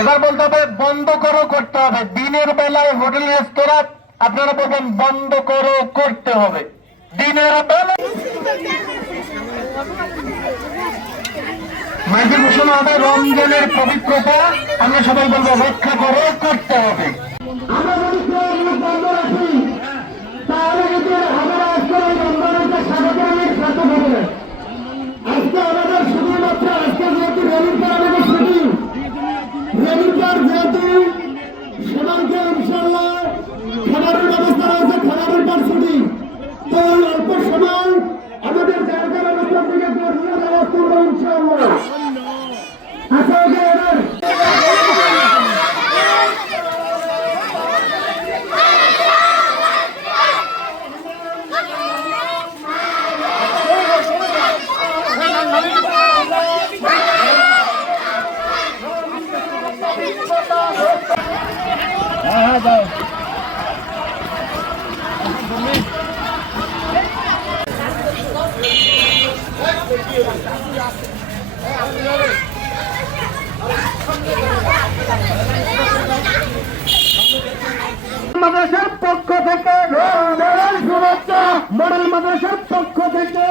এবার বলতে হবে বন্ধ করো করতে হবে। দিনের বেলায় হোটেল রেস্তোরাঁ আপনারা বলবেন বন্ধ করো করতে হবে। দিনের বেলায় মাইকেল ঘোষণা হবে রমজানের পবিত্রতা আমরা সবাই বলবো রক্ষা করো করতে হবে। আমরা যদি বন্ধ রাখি তাহলে কিন্তু আমাদের আজকে রমজানকে স্বাগত সাথে হবে। আজকে আমাদের শুধুমাত্র আজকে যেহেতু রেলির পর আমাদের ছুটি, রেলির পর যেহেতু সবাইকে ইনশাল্লাহ খাবারের ব্যবস্থা রয়েছে, খাবারের পর ছুটি, তো অল্প সময় আমাদের জায়গা ব্যবস্থা থেকে দর্শনের ব্যবস্থা করবো ইনশাল্লাহ। আচ্ছা এবার মাদ্রাসার পক্ষ থেকে শুভেচ্ছা, মডেল মাদ্রাসার পক্ষ থেকে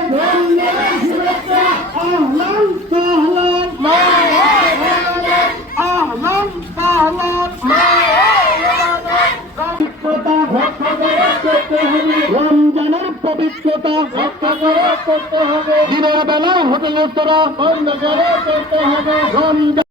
শুভেচ্ছা। আহলান সাহলান আহলান সাহলান। পবিত্রতা রক্ষা করতে হবে, রমজানের পবিত্রতা রক্ষা করতে হবে। দিনের বেলা হোটেল রেস্তোরাঁ বন্ধ করতে হবে। রমজান